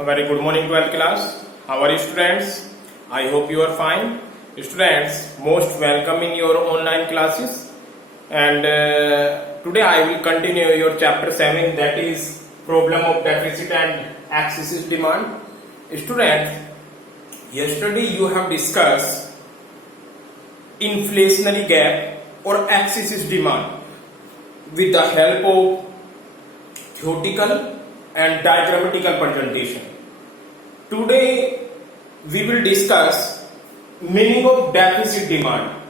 A very good morning, 12th class. How are you, students? I hope you are fine. Students, most welcome in your online classes. And today I will continue your chapter 7, that is problem of deficit and excessive demand. Students, yesterday you have discussed inflationary gap or excessive demand with the help of theoretical and diagrammatical presentation. Today we will discuss meaning of deficit demand.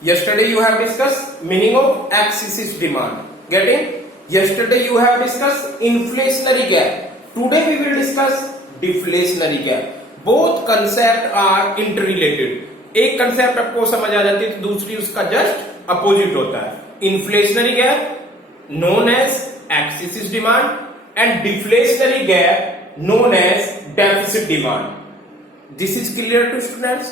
Yesterday you have discussed meaning of excessive demand. Getting? Yesterday you have discussed inflationary gap. Today we will discuss deflationary gap. Both concept are interrelated. एक कंसेप्ट आपको समझ आ जाती है तो दूसरी उसका just opposite होता है. Inflationary gap known as excessive demand and deflationary gap known as deficit demand. This is clear to students?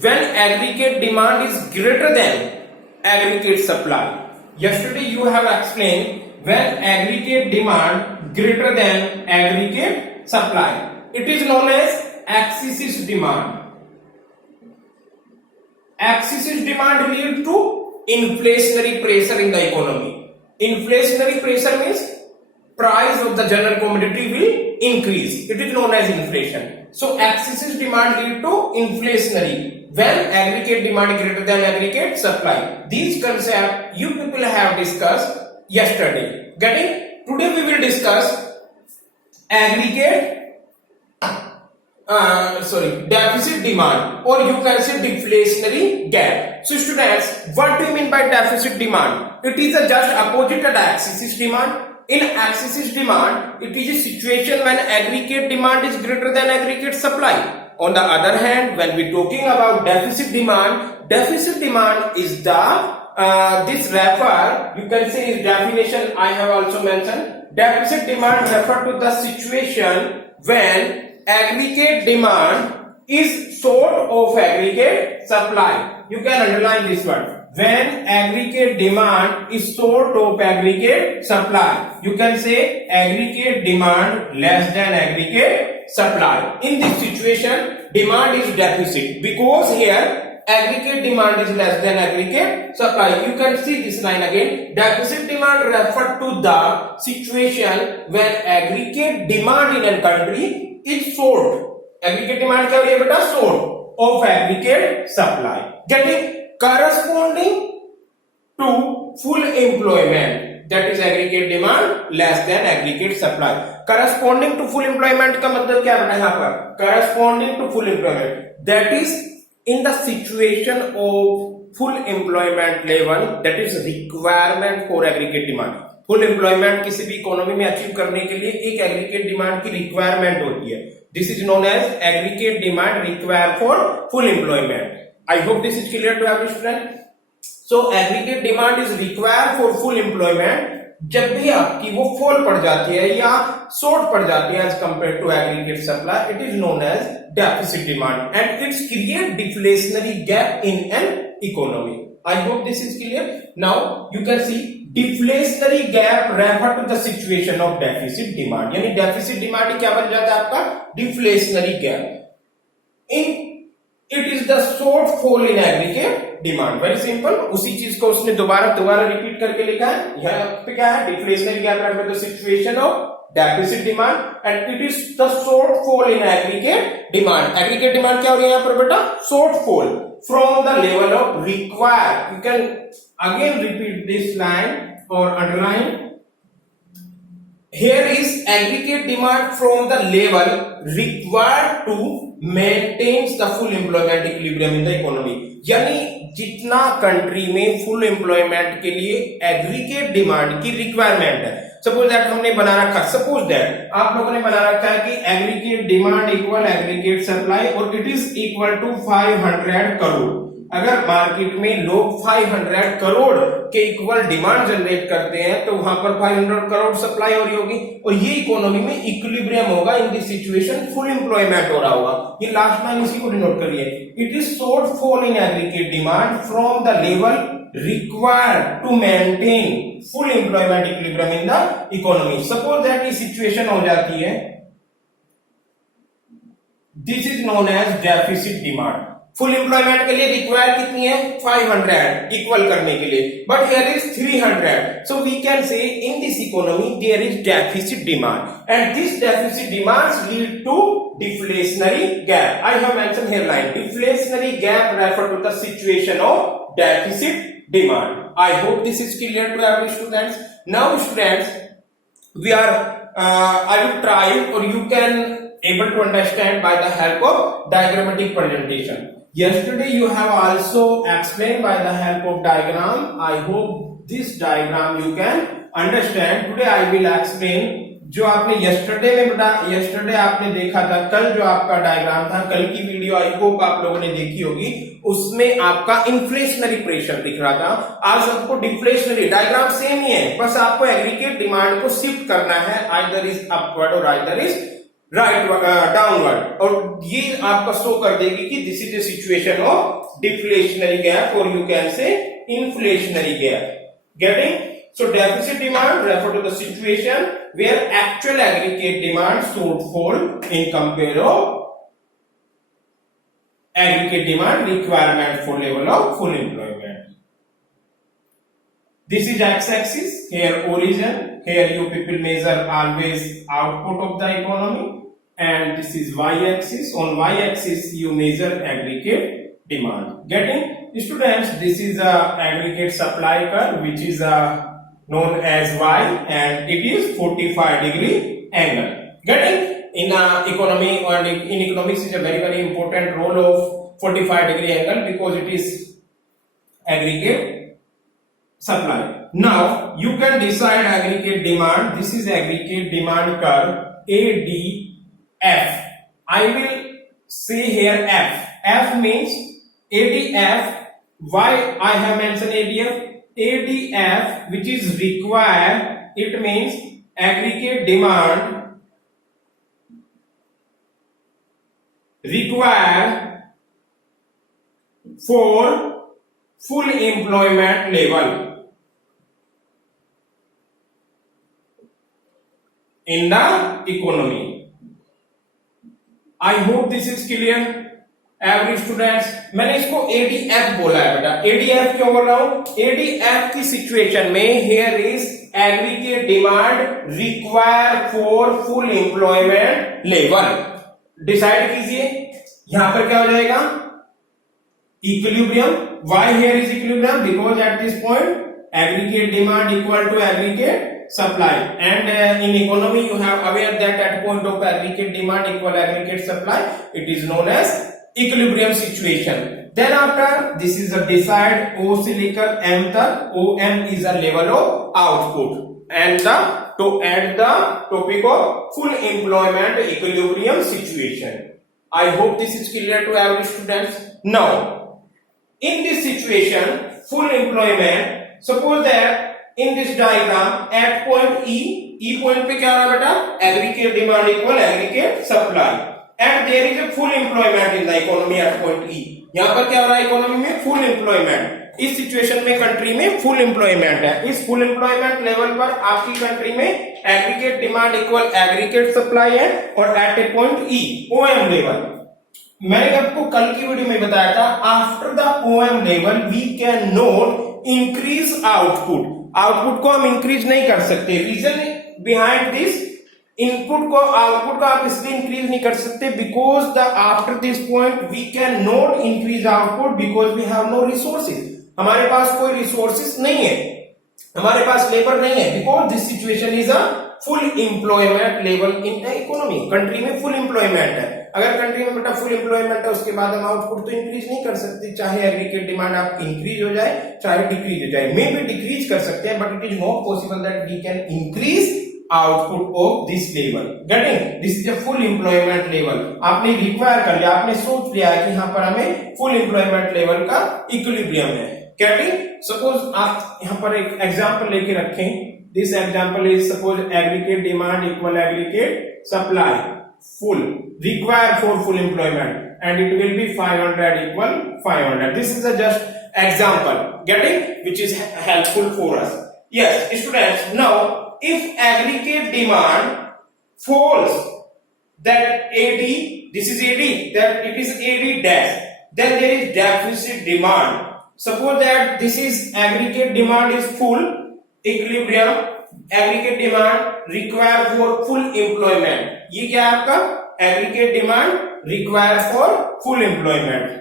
When aggregate demand is greater than aggregate supply. Yesterday you have explained when aggregate demand greater than aggregate supply. It is known as excessive demand. Excessive demand leads to inflationary pressure in the economy. Inflationary pressure means price of the general commodity will increase. It is known as inflation. So excessive demand lead to inflationary when aggregate demand greater than aggregate supply. These concepts you people have discussed yesterday. Getting? Today we will discuss aggregate deficit demand, or you can say deflationary gap. So students, what do you mean by deficit demand? It is a just opposite of excessive demand. In excessive demand, it is a situation when aggregate demand is greater than aggregate supply. On the other hand, when we talking about deficit demand is the this refer, you can say his definition I have also mentioned. Deficit demand refer to the situation when aggregate demand is short of aggregate supply. You can underline this word. When aggregate demand is short of aggregate supply. You can say aggregate demand less than aggregate supply. In this situation, demand is deficit because here aggregate demand is less than aggregate supply. You can see this line again. Deficit demand refer to the situation when aggregate demand in a country is short. Aggregate demand क्या हो रही है बेटा? Short of aggregate supply. Getting? Corresponding to full employment, that is aggregate demand less than aggregate supply. Corresponding to full employment का मतलब क्या है यहाँ पर? Corresponding to full employment, that is in the situation of full employment level, that is requirement for aggregate demand. Full employment किसी भी इकोनॉमी में अचीव करने के लिए एक एग्रीगेट डिमांड की रिक्वायरमेंट होती है. This is known as aggregate demand require for full employment. I hope this is clear to every student. So aggregate demand is require for full employment जब भी आपकी वो फॉल पड़ जाती है या शॉर्ट पड़ जाती है as compare to aggregate supply. It is known as deficit demand and it's create deflationary gap in an economy. I hope this is clear. Now you can see deflationary gap refer to the situation of deficit demand. यानी deficit demand क्या बन जाता है आपका? Deflationary gap. It is the shortfall in aggregate demand. Very simple. उसी चीज को उसने दोबारा रिपीट करके लिखा है. यहाँ पे क्या है? Deflationary gap refer to the situation of deficit demand and it is the shortfall in aggregate demand. Aggregate demand क्या हो रही है यहाँ पर बेटा? Shortfall from the level of require. You can again repeat this line or underline. Here is aggregate demand from the level required to maintain the full employment equilibrium in the economy. यानी जितना कंट्री में full employment के लिए aggregate demand की रिक्वायरमेंट है. Suppose that हमने बना रखा, सपोज दैट आप लोगों ने बना रखा है कि aggregate demand equal aggregate supply और इट इज इक्वल टू 500 करोड़. अगर मार्केट में लोग 500 करोड़ के इक्वल डिमांड जनरेट करते हैं तो वहां पर 500 करोड़ सप्लाई हो रही होगी और ये इकोनॉमी में इक्विलिब्रियम होगा. इन दिस सिचुएशन फुल एम्प्लॉयमेंट हो रहा होगा. ये लास्ट लाइन इसी को डिनोट करिए. It is shortfall in aggregate demand from the level required to maintain full employment equilibrium in the economy. Suppose that ये सिचुएशन हो जाती है this is known as deficit demand. Full employment के लिए रिक्वायर कितनी है 500 इक्वल करने के लिए, but here is 300, so we can say in this economy there is deficit demand and this deficit demands lead to deflationary gap. I have mentioned here line deflationary gap refer to the situation of deficit demand. I hope this is clear to every students. Now students, we are I will try or you can able to understand by the help of diagrammatic presentation. Yesterday you have also explained by the help of diagram. I hope this diagram you can understand. Today I will explain जो आपने yesterday आपने देखा था, कल जो आपका डायग्राम था, कल की वीडियो आई होप आप लोगों ने देखी होगी, उसमें आपका इन्फ्लेशनरी प्रेशर दिख रहा था। आज आपको डिफ्लेशनरी, डायग्राम सेम ही है, बस आपको एग्रीगेट डिमांड को शिफ्ट करना है, आइदर इज अपवर्ड और आइदर इज राइट डाउनवर्ड, और ये आपका शो कर देगी कि this is a situation of deflationary gap और you can say inflationary gap. Getting? So deficit demand refer to the situation where actual aggregate demand shortfall in compare of aggregate demand requirement for level of full employment. This is x-axis, here origin, here you people measure always output of the economy, and this is y-axis. On y-axis you measure aggregate demand. Getting? Students, this is a aggregate supply curve which is a known as y and it is 45-degree angle. Getting? In economy and in economics is a very important role of 45-degree angle because it is aggregate supply. Now you can decide aggregate demand. This is aggregate demand curve ADF. I will say here F. F means ADF. Why I have mentioned ADF? ADF which is required, it means aggregate demand required for full employment level in the economy. I hope this is clear. Every students, मैंने इसको एडीएफ बोला है बेटा। एडीएफ क्यों बोल रहा हूं? एडीएफ की सिचुएशन में here is aggregate demand require for full employment level. Decide कीजिए, यहां पर क्या हो जाएगा? Equilibrium. Why here is equilibrium? Because at this point aggregate demand equal to aggregate supply, and in economy you have aware that at point of aggregate demand equal aggregate supply, it is known as equilibrium situation. Then after this is the desired O से लेकर M तक, OM is a level of output, and to add the topic of full employment equilibrium situation. I hope this is clear to every students. Now in this situation full employment, suppose that in this diagram at point E point पे क्या हो रहा है बेटा? Aggregate demand equal aggregate supply, and there is a full employment in the economy at point E. यहाँ पर क्या हो रहा है? इकोनॉमी में full employment। इस सिचुएशन में कंट्री में full employment है। इस full employment लेवल पर आपकी कंट्री में aggregate demand equal aggregate supply है, और at a point E OM level. मैंने आपको कल की वीडियो में बताया था, after the OM level we can not increase output. Output को हम इंक्रीज नहीं कर सकते। रीजन बिहाइंड दिस, इनपुट को आउटपुट को आप इसलिए इंक्रीज नहीं कर सकते because the after this point we can not increase output because we have no resources. हमारे पास कोई रिसोर्सेज नहीं है, हमारे पास लेबर नहीं है, because this situation is a full employment level in the economy. Country में फुल एम्प्लॉयमेंट है। अगर कंट्री में बेटा फुल एम्प्लॉयमेंट है, उसके बाद हम आउटपुट तो इंक्रीज नहीं कर सकते, चाहे एग्रीगेट डिमांड आप इंक्रीज हो जाए चाहे डिक्रीज हो जाए। मे भी डिक्रीज कर सकते हैं, but it is not possible that we can increase output of this level. Getting? This is a full employment level. आपने रिक्वायर कर लिया, आपने सोच लिया है कि यहाँ पर हमें फुल एम्प्लॉयमेंट लेवल का इक्विलिब्रियम है। गेटिंग? सपोज आप यहाँ पर एक एग्जाम्पल लेके रखें। This example is suppose aggregate demand equal aggregate supply full required for full employment, and it will be 500 equal 500. This is a just example, getting, which is helpful for us. Yes students, now if aggregate demand falls that AD, this is AD, that it is AD dash, then there is deficit demand. Suppose that this is aggregate demand is full, equilibrium, aggregate demand require for full employment. ये क्या है आपका aggregate demand require for full employment.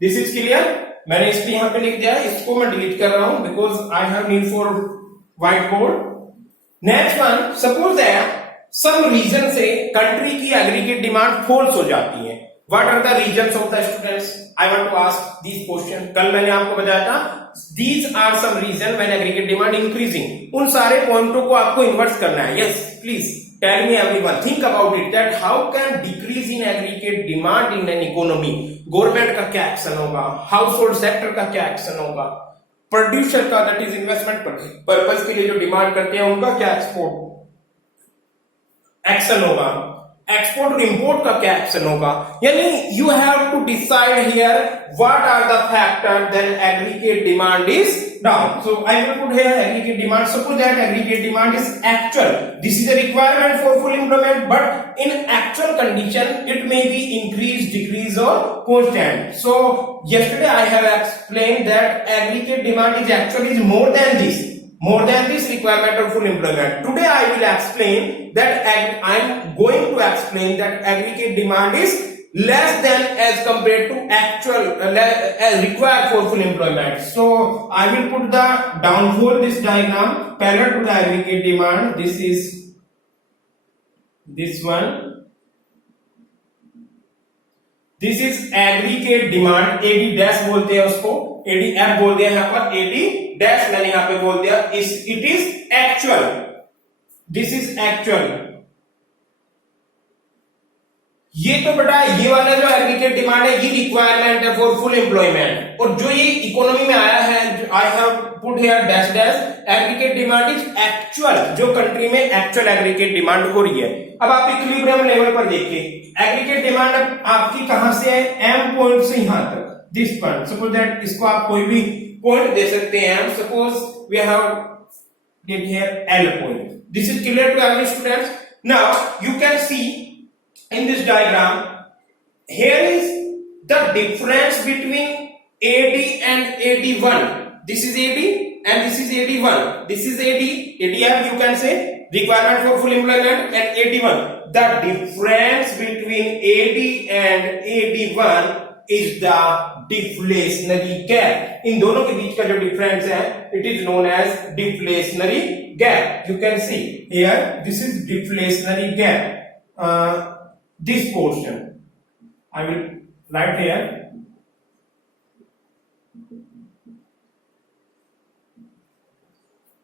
This is clear. मैंने इसलिए यहां पे लिख दिया है, इसको मैं डिलीट कर रहा हूं because I have need for whiteboard. Next one, suppose that some reason से कंट्री की एग्रीगेट डिमांड फॉल्स हो जाती है. What are the reasons of the students? I want to ask this question. कल मैंने आपको बताया था these are some reason when aggregate demand increasing. उन सारे पॉइंटों को आपको इन्वर्स करना है. Yes please tell me everyone, think about it that how can decrease in aggregate demand in an economy. Government का क्या एक्शन होगा, हाउस होल्ड सेक्टर का क्या एक्शन होगा, प्रोड्यूसर का दैट इज इन्वेस्टमेंट पर्पज के लिए जो डिमांड करते हैं उनका क्या एक्शन होगा, एक्सपोर्ट और इंपोर्ट का क्या एक्शन होगा. यानी you have to decide here what are the factor then aggregate demand is down. So I will put here aggregate demand. Suppose that aggregate demand is actual. This is a requirement for full employment, but in actual condition, it may be increased, decrease, or constant. So yesterday I have explained that aggregate demand is actually is more than this requirement of full employment. Today I will explain that I am going to explain that aggregate demand is less than as compared to actual as required for full employment. So I will put the downfall this diagram parallel to the aggregate demand. This is this one. This is aggregate demand. AD dash बोलते हैं उसको, ADF बोल दिया यहाँ पर, AD dash मैंने यहाँ पे बोल दिया. It is actual. This is actual. ये तो बेटा ये वाला जो एग्रीगेट डिमांड है ये रिक्वायरमेंट है फॉर फुल एम्प्लॉयमेंट. और जो ये इकोनॉमी में आया है, I have put here dash dash, aggregate demand is actual, जो कंट्री में एक्चुअल एग्रीगेट डिमांड हो रही है. अब आप इक्विलिब्रियम लेवल पर देखिए, एग्रीगेट डिमांड आपकी कहां से है, एम पॉइंट से यहां तक, दिस पॉइंट. सपोज दैट इसको आप कोई भी पॉइंट दे सकते हैं. Suppose we have give here L point. This is clear to every students. Now you can see in this diagram, here is the difference between AD and AD1. This is AD and this is AD1. This is AD, ADF you can say, requirement for full employment, and AD1. The difference between AD and AD1 is the deflationary gap. इन दोनों के बीच का जो डिफरेंस है, it is known as deflationary gap. You can see here, this is deflationary gap. This portion I will write here.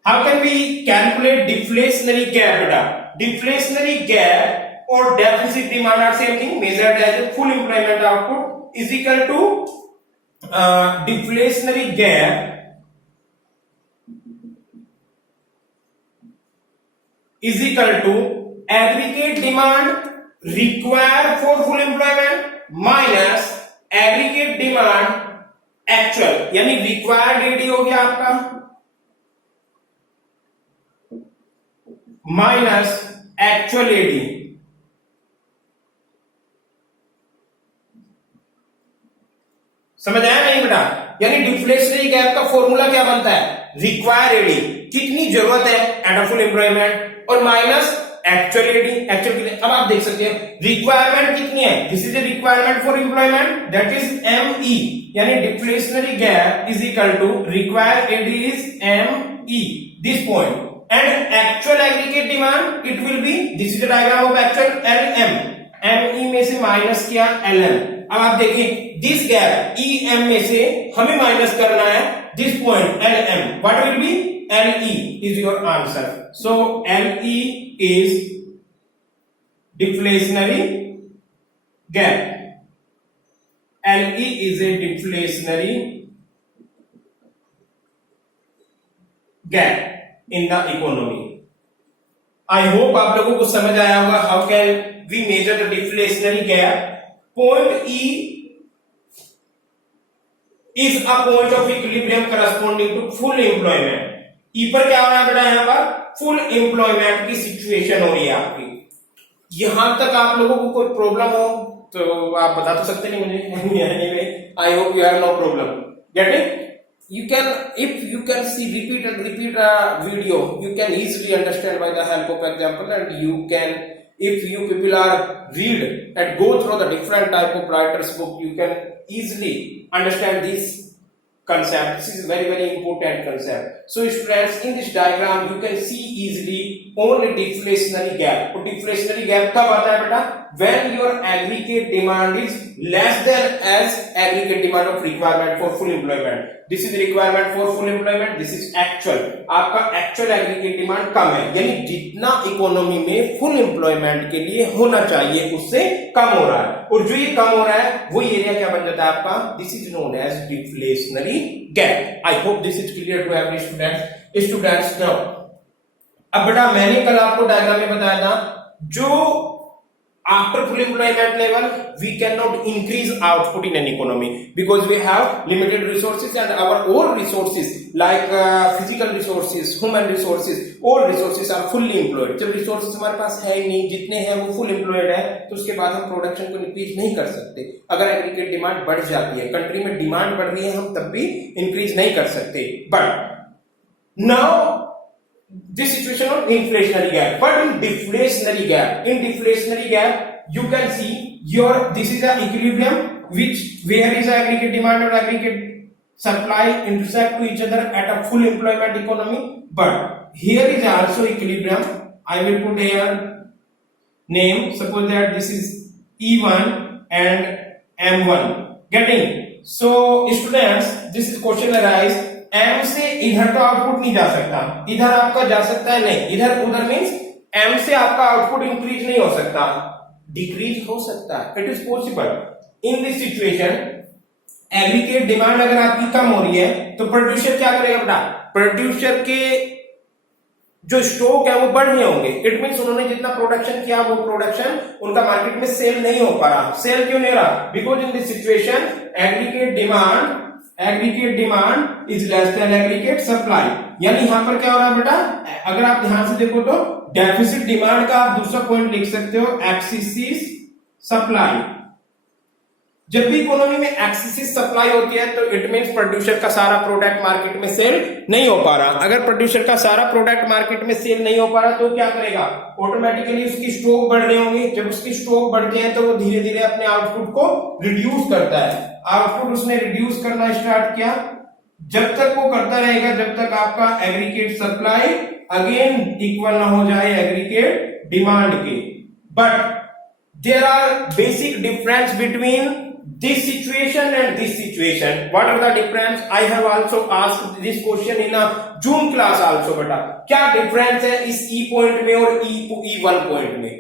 How can we calculate deflationary gap beta? Deflationary gap or deficit demand are same thing, measured as a full employment output is equal to deflationary gap is equal to aggregate demand required for full employment minus aggregate demand actual. यानी required AD हो गया आपका minus actual AD. समझ आया नहीं बेटा? यानी deflationary gap का फॉर्मूला क्या बनता है, रिक्वायर्ड एडी कितनी जरूरत है एट अ फुल एम्प्लॉयमेंट, और माइनस एक्चुअल एडी. एक्चुअल कितने, अब आप देख सकते हैं रिक्वायरमेंट कितनी है, this is a requirement for employment that is ME. यानी deflationary gap is equal to required AD is ME, this point, and actual aggregate demand it will be, this is the diagram of actual LM. ME में से माइनस किया LM. अब आप देखिए this gap EM में से हमें माइनस करना है this point LM. What will be, LE is your answer. So LE is deflationary gap. LE is a deflationary gap in the economy. I hope आप लोगों को समझ आया होगा how can we measure the deflationary gap. Point E is a point of equilibrium corresponding to full employment. E पर क्या हो रहा है बेटा, यहां पर फुल एम्प्लॉयमेंट की सिचुएशन हो रही है आपकी। यहां तक आप लोगों को कोई प्रॉब्लम हो तो आप बता तो सकते नहीं मुझे। I hope you have no problem getting. You can, if you can see repeat a video, you can easily understand by the help of example, and you can, if you people are read and go through the different type of writers book, you can easily understand this concept. This is very important concept. So students, in this diagram you can see easily only deflationary gap. तो deflationary gap कब आता है बेटा, when your aggregate demand is less than as aggregate demand of requirement for full employment. This is requirement for full employment, this is actual. आपका actual aggregate demand कम है, यानी जितना इकोनॉमी में फुल एम्प्लॉयमेंट के लिए होना चाहिए उससे कम हो रहा है, और जो ये कम हो रहा है वो एरिया क्या बन जाता है आपका, this is known as deflationary gap. I hope this is clear to every students now. अब बेटा मैंने कल आपको डायग्राम में बताया था, जो after full employment level we cannot increase output in an economy because we have limited resources, and our own resources like physical resources, human resources, all resources are fully employed. जब resources हमारे पास है नहीं, जितने हैं वो full employed है, तो उसके बाद हम प्रोडक्शन को इंक्रीज नहीं कर सकते। अगर एग्रीगेट डिमांड बढ़ जाती है, कंट्री में डिमांड बढ़ रही है, हम तब भी इंक्रीज नहीं कर सकते। But now this situation of inflationary gap, but in deflationary gap you can see your, this is an equilibrium which where is aggregate demand or aggregate supply intersect to each other at a full employment economy, but here is also equilibrium. I will put here name, suppose that this is E1 and M1 getting. So students, this is question arise, M से इधर तो आउटपुट नहीं जा सकता, इधर आपका जा सकता है नहीं, इधर उधर मींस M से आपका आउटपुट इंक्रीज नहीं हो सकता, डिक्रीज हो सकता है, it is possible. In this situation aggregate demand अगर आपकी कम हो रही है तो प्रोड्यूसर क्या करेगा बेटा, प्रोड्यूसर के जो स्टॉक है वो बढ़ रहे होंगे। इट मींस उन्होंने जितना प्रोडक्शन किया वो प्रोडक्शन उनका मार्केट में सेल नहीं हो पा रहा। सेल क्यों नहीं रहा, because in this situation aggregate demand is less than aggregate supply. यानी यहां पर क्या हो रहा है बेटा, अगर आप ध्यान से देखो तो डेफिसिट डिमांड का आप दूसरा पॉइंट लिख सकते हो एक्सेसिव सप्लाई। जब भी इकोनॉमी में एक्सेसिव सप्लाई होती है तो इट मींस प्रोड्यूसर का सारा प्रोडक्ट मार्केट में सेल नहीं हो पा रहा। अगर प्रोड्यूसर का सारा प्रोडक्ट मार्केट में सेल नहीं हो पा रहा तो क्या करेगा, ऑटोमेटिकली उसकी स्टॉक बढ़ रहे होंगे। जब उसकी स्टॉक बढ़ते हैं तो वो धीरे धीरे अपने आउटपुट को रिड्यूस करता है। आउटपुट उसने रिड्यूस करना स्टार्ट किया, जब तक वो करता रहेगा जब तक आपका एग्रीगेट सप्लाई अगेन इक्वल ना हो जाए एग्रीगेट डिमांड के। But there are basic difference between this situation and this situation. What are the difference? I have also asked this question in a June class also बेटा। क्या डिफरेंस है इस E point में और E1 पॉइंट में?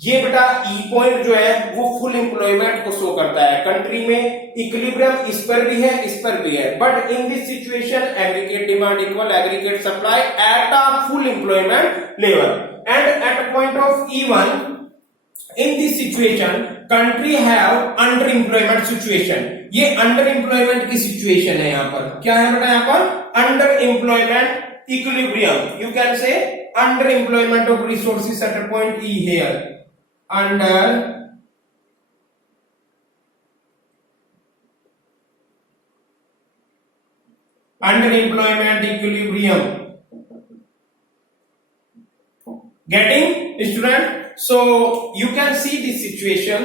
ये बेटा E पॉइंट जो है वो फुल एम्प्लॉयमेंट को शो करता है। कंट्री में इक्विलिब्रियम इस पर भी है इस पर भी है, but in this situation aggregate demand equal aggregate supply eight a full employment level, and at a point of E1 in this situation country have under employment situation। ये अंडर एम्प्लॉयमेंट की सिचुएशन है। यहां पर क्या है बेटा, यहां पर under employment equilibrium, you can से under employment of resources at a point E here, under employment equilibrium getting student। So you can see this situation,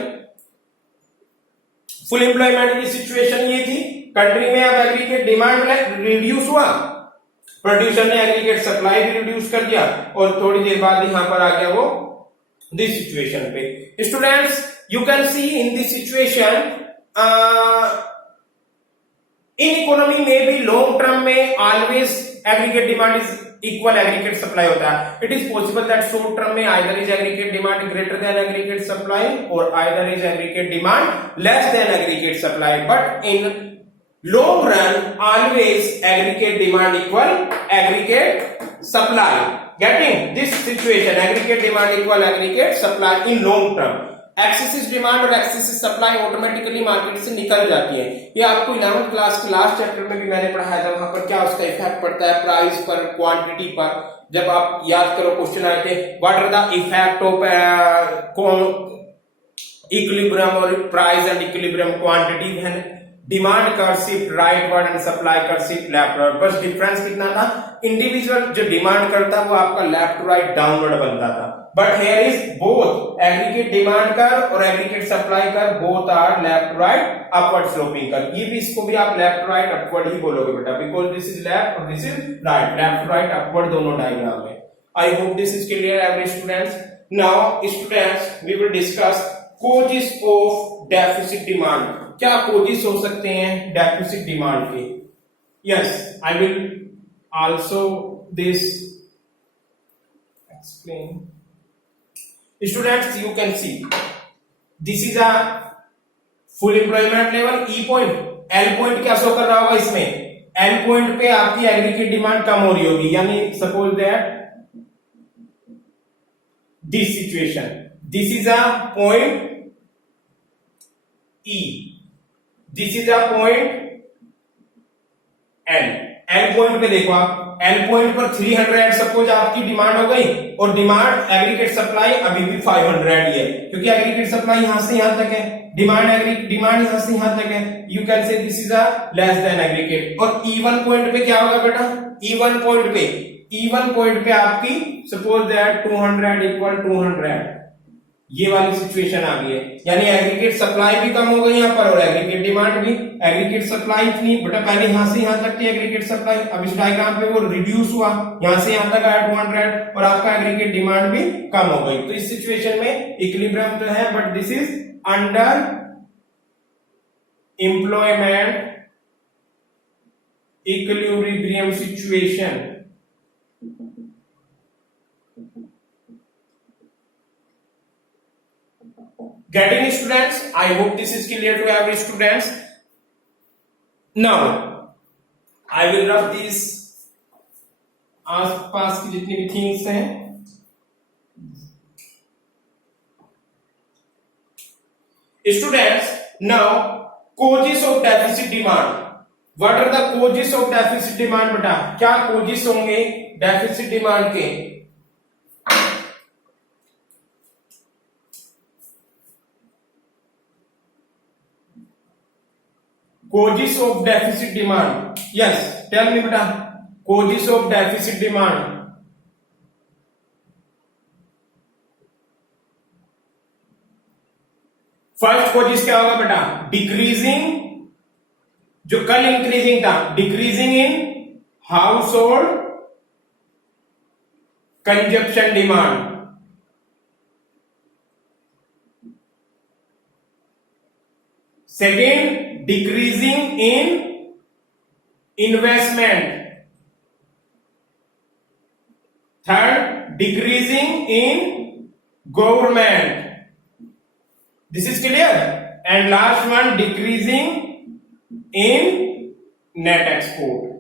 full employment की सिचुएशन ये थी, कंट्री में अब एग्रीगेट डिमांड रिड्यूस हुआ, प्रोड्यूसर ने एग्रीगेट सप्लाई भी रिड्यूस कर दिया, और थोड़ी देर बाद यहां पर आ गया वो दिस सिचुएशन पे। Students you can see in this situation in economy में भी लॉन्ग टर्म में always aggregate demand is equal aggregate supply होता है। It is possible that short term में either is aggregate demand greater than aggregate supply और either is aggregate demand less than aggregate supply, but in long run always aggregate demand equal aggregate supply. Getting this situation aggregate demand equal aggregate supply in long term. Excessive demand और excessive supply automatically market से निकल जाती है। ये आपको 11th class के last chapter में भी मैंने पढ़ाया था, वहां पर क्या उसका इफेक्ट पड़ता है प्राइस पर, क्वांटिटी पर। जब आप याद करो क्वेश्चन आए थे, what are the effect of equilibrium और price and equilibrium quantity when demand curve shift rightward and supply curve shift leftward. बस डिफरेंस कितना था, इंडिविजुअल जो डिमांड करता वो आपका लेफ्ट टू राइट डाउनवर्ड बनता था, but here is both aggregate demand curve और aggregate supply curve both are left to right upward sloping curve. ये भी, इसको भी आप लेफ्ट टू राइट अपवर्ड ही बोलोगे बेटा, बिकॉज दिस इज लेफ्ट और this is right, left to right upward दोनों डायग्राम में। I hope this is clear every students. Now students we will discuss causes of deficit demand. क्या causes हो सकते हैं डेफिसिट डिमांड के? Yes, I will also this explain. Students you can see this is a full employment level E point, L point क्या शो कर रहा होगा इसमें, एल पॉइंट पे आपकी एग्रीगेट डिमांड कम हो रही होगी, यानी suppose that this situation, this is a point E, this is a point L। L point पे देखो आप, L पॉइंट पर 300 सपोज आपकी डिमांड हो गई और डिमांड एग्रीगेट सप्लाई अभी भी 500 ही है, क्योंकि एग्रीगेट सप्लाई यहां से यहां तक है, डिमांड यहां से यहां तक है। यू कैन से this is a less than aggregate. और E1 पॉइंट पे क्या होगा बेटा, E1 पॉइंट पे आपकी सपोज दैट 200 इक्वल 200, ये वाली सिचुएशन आ गई है, यानी एग्रीगेट सप्लाई भी कम हो गई यहाँ पर और एग्रीगेट डिमांड भी। एग्रीगेट सप्लाई इतनी बेटा पहले यहां से यहां तक थी एग्रीगेट सप्लाई, अब इस डायग्राम पे वो रिड्यूस हुआ, यहां से यहां तक आया 200 और आपका एग्रीगेट डिमांड भी कम हो गई। तो इस सिचुएशन में इक्विलिब्रियम तो है, but this is under employment equilibrium situation. Getting students? I hope this is clear to every students. Now, I will rub these आसपास की जितनी भी थिंग्स हैं। Students, now causes of deficit demand. What are the causes of deficit demand बेटा? क्या causes होंगे deficit demand के? Causes of deficit demand. Yes, tell me beta. Causes of deficit demand. First causes क्या होगा बेटा, डिक्रीजिंग, जो कल इंक्रीजिंग था, decreasing in house hold consumption demand. Second, decreasing in investment। Third, decreasing in government। This is clear? And last one, decreasing in net export,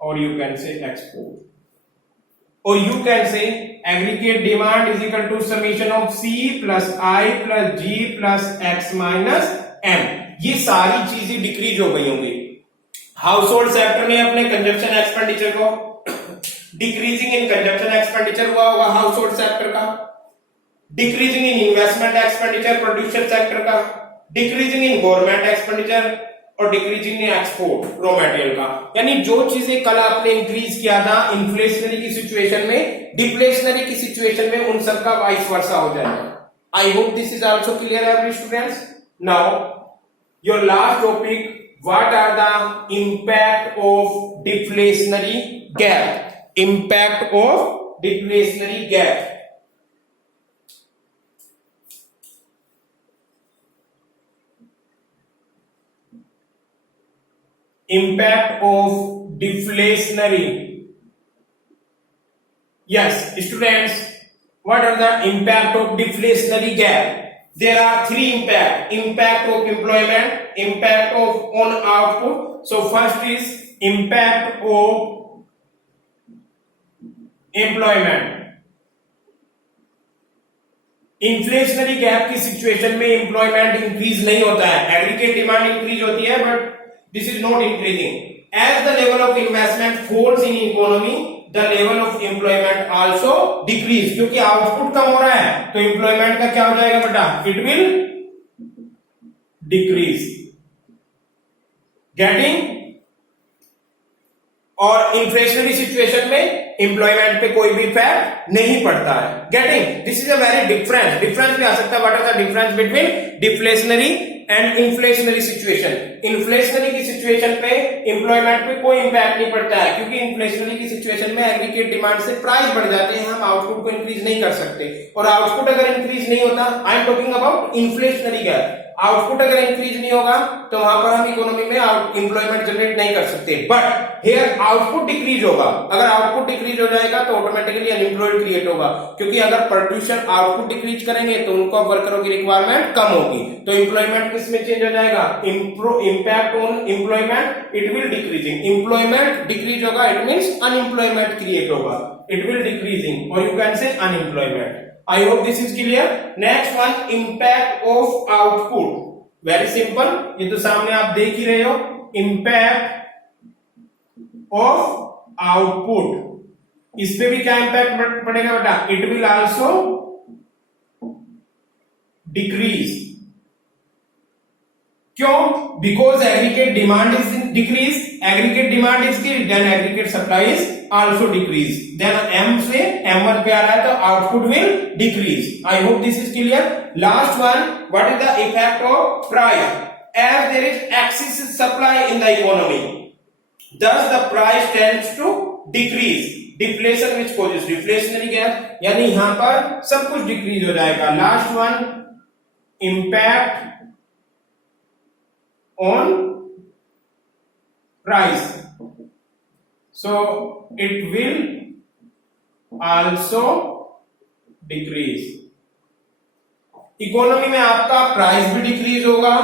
or you can say export, or you can say aggregate demand is equal to summation of C plus I plus G plus X minus M। ये सारी चीजें डिक्रीज हो गई होंगी। House hold sector में अपने consumption expenditure को, decreasing in consumption expenditure हुआ होगा हाउस होल्ड सेक्टर का, decreasing in investment expenditure producer sector का, डिक्रीजिंग इन गवर्नमेंट एक्सपेंडिचर और decreasing in export raw material का। यानी जो चीजें कल आपने इंक्रीज किया था इन्फ्लेशनरी की सिचुएशन में, डिफ्लेशनरी की सिचुएशन में उन सबका वाइस वर्सा हो जाएगा। आई hope this is also clear every students. Now your last topic, what are the impact of deflationary gap? Impact of deflationary gap. Impact of deflationary. Yes, students, what are the impact of deflationary gap? There are three impact: impact of employment, impact of on output. So first is impact of employment. Inflationary gap की situation में employment increase नहीं होता है, aggregate demand increase होती है but this is not increasing. As the level of investment falls in economy the level of employment also decrease. क्योंकि output कम हो रहा है तो एम्प्लॉयमेंट का क्या हो जाएगा बेटा, इट विल डिक्रीज। गेटिंग? और इन्फ्लेशनरी सिचुएशन में एम्प्लॉयमेंट पे कोई भी इफेक्ट नहीं पड़ता है। Getting? This is a very difference भी आ सकता है। What are the difference between deflationary and inflationary situation? Inflationary की सिचुएशन पे एम्प्लॉयमेंट पे कोई इंपैक्ट नहीं पड़ता है, क्योंकि इन्फ्लेशनरी की सिचुएशन में एग्रीगेट डिमांड से प्राइस बढ़ जाते हैं, हम आउटपुट को इंक्रीज नहीं कर सकते। और आउटपुट अगर इंक्रीज नहीं होता, I am talking about inflationary gap, output अगर इंक्रीज नहीं होगा तो वहां पर हम इकोनॉमी में एम्प्लॉयमेंट जनरेट नहीं कर सकते। बट हियर आउटपुट डिक्रीज होगा। अगर आउटपुट डिक्रीज हो जाएगा तो ऑटोमेटिकली अनएम्प्लॉयड क्रिएट होगा, क्योंकि अगर प्रोड्यूसर आउटपुट डिक्रीज करेंगे तो उनको वर्करों की रिक्वायरमेंट कम होगी, तो एम्प्लॉयमेंट किस में चेंज हो जाएगा, impact on employment, it will decreasing. Employment decrease होगा, इट मींस अनएम्प्लॉयमेंट क्रिएट होगा, इट विल डिक्रीजिंग, और यू कैन से unemployment. I hope this is clear. Next one, impact of output. Very simple. ये तो सामने आप देख ही रहे हो, impact of output. इस पे भी क्या impact पड़ेगा बेटा? It will also decrease. क्यों? Because aggregate demand is decrease. Aggregate demand is decrease, then aggregate supply is also decrease. Then M से M1 पे आ रहा है तो output will decrease. I hope this is clear. Last one, what is the effect of price? As there is excess supply in the economy, thus the price tends to decrease. Deflation which causes deflationary gap, यानी यहां पर सब कुछ डिक्रीज हो जाएगा. Last one, impact on price, so it will also decrease. Economy में आपका प्राइस भी डिक्रीज होगा,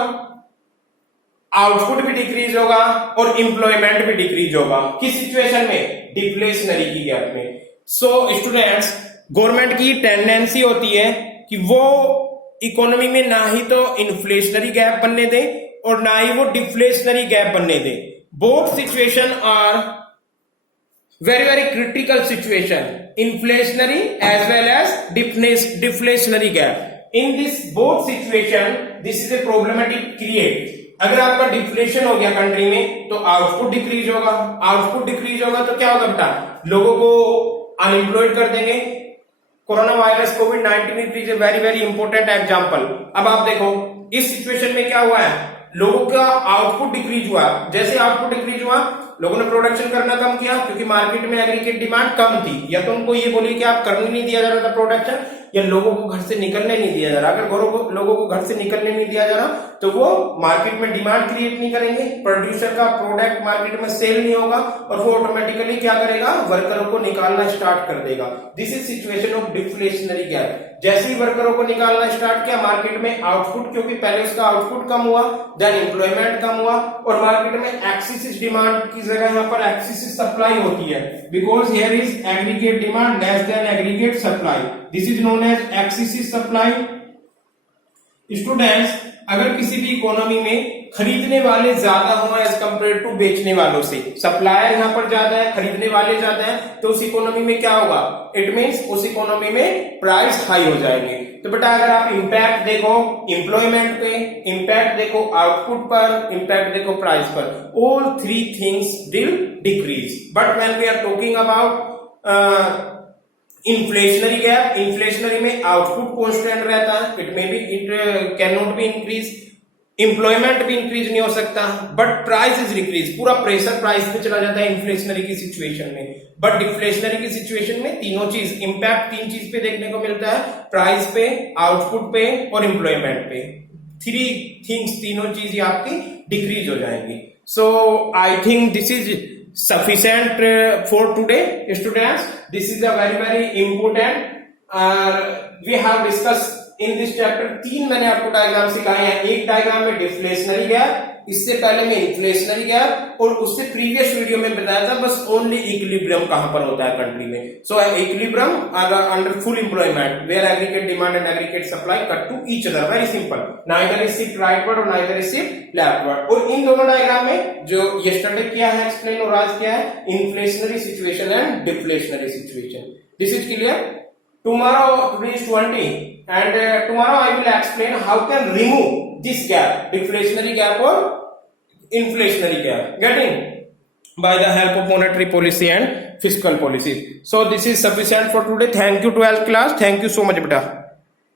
आउटपुट भी डिक्रीज होगा और एम्प्लॉयमेंट भी डिक्रीज होगा। किस सिचुएशन में? डिफ्लेशनरी की गैप में। सो स्टूडेंट्स, गवर्नमेंट की टेंडेंसी होती है कि वो इकोनॉमी में ना ही तो इन्फ्लेशनरी गैप बनने दे और ना ही वो डिफ्लेशनरी गैप बनने दे। Both situation are very critical situation, inflationary as well as deflationary gap. In this both situation, this is a problematic create. अगर आपका डिफ्लेशन हो गया कंट्री में तो आउटपुट डिक्रीज होगा, आउटपुट डिक्रीज होगा तो क्या होगा बेटा, लोगों को अनएम्प्लॉयड कर देंगे। Corona virus covid is a very important example. अब आप देखो इस सिचुएशन में क्या हुआ है, लोगों का आउटपुट डिक्रीज हुआ। जैसे आउटपुट डिक्रीज हुआ, लोगों ने प्रोडक्शन करना कम किया क्योंकि मार्केट में एग्रीगेट डिमांड कम थी, या तो उनको ये बोलिए कि आप करने नहीं दिया जा रहा था प्रोडक्शन, या लोगों को घर से निकलने नहीं दिया जा रहा। अगर लोगों को घर से निकलने नहीं दिया जा रहा तो वो मार्केट में डिमांड क्रिएट नहीं करेंगे, प्रोड्यूसर का प्रोडक्ट मार्केट में सेल नहीं होगा और वो ऑटोमेटिकली क्या करेगा, वर्करों को निकालना स्टार्ट कर देगा। This is situation of deflationary gap. जैसे ही वर्करों को निकालना स्टार्ट किया मार्केट में आउटपुट, क्योंकि पहले उसका आउटपुट कम हुआ, देन एम्प्लॉयमेंट कम हुआ और मार्केट में एक्सेसिव डिमांड की जगह यहाँ पर एक्सेसिव सप्लाई होती है, because here is aggregate demand less than aggregate supply. This is known as excessive supply. Students, अगर किसी भी इकोनॉमी में खरीदने वाले ज्यादा हो एज कंपेयर टू बेचने वालों से, सप्लायर यहाँ पर ज्यादा है, खरीदने वाले ज्यादा है, तो उस इकोनॉमी में क्या होगा, इट मींस उस इकोनॉमी में प्राइस हाई हो जाएंगे। तो बेटा अगर आप इंपैक्ट देखो एम्प्लॉयमेंट पे, इंपैक्ट देखो आउटपुट पर, इंपैक्ट देखो प्राइस पर, all three things will decrease. But when we are talking about inflationary gap, inflationary में आउटपुट कांस्टेंट रहता है, it may be it can not be increase, employment भी इंक्रीज नहीं हो सकता, बट प्राइस इज डिक्रीज, पूरा pressure price पे चला जाता है इन्फ्लेशनरी की सिचुएशन में। बट डिफ्लेशनरी की सिचुएशन में तीनों चीज, इंपैक्ट तीन चीज पे देखने को मिलता है, प्राइस पे, आउटपुट पे और एम्प्लॉयमेंट पे। थ्री थिंग्स, तीनों चीज आपकी डिक्रीज हो जाएंगी। So I think this is sufficient for today, students. This is a very important we have discussed in this chapter 3 मैंने आपको डायग्राम सिखाए हैं। एक डायग्राम में डिफ्लेशनरी गैप, इससे पहले में इन्फ्लेशनरी गैप, और उससे प्रीवियस वीडियो में बताया था बस ओनली इक्विलिब्रियम कहां पर होता है कंट्री में। So equilibrium under full employment where aggregate demand and aggregate supply cut to each other, very simple, neither is shift rightward और नाइदर इज शिफ्ट लेफ्टवर्ड। और इन दोनों डायग्राम में जो यस्टरडे किया है एक्सप्लेन और आज क्या है, inflationary situation and deflationary situation. This is clear. Tomorrow, today is 20, and tomorrow I will explain how can remove this gap, deflationary gap or inflationary gap, getting by the help of monetary policy and fiscal policy. So this is sufficient for today. Thank you to all class. Thank you so much, beta.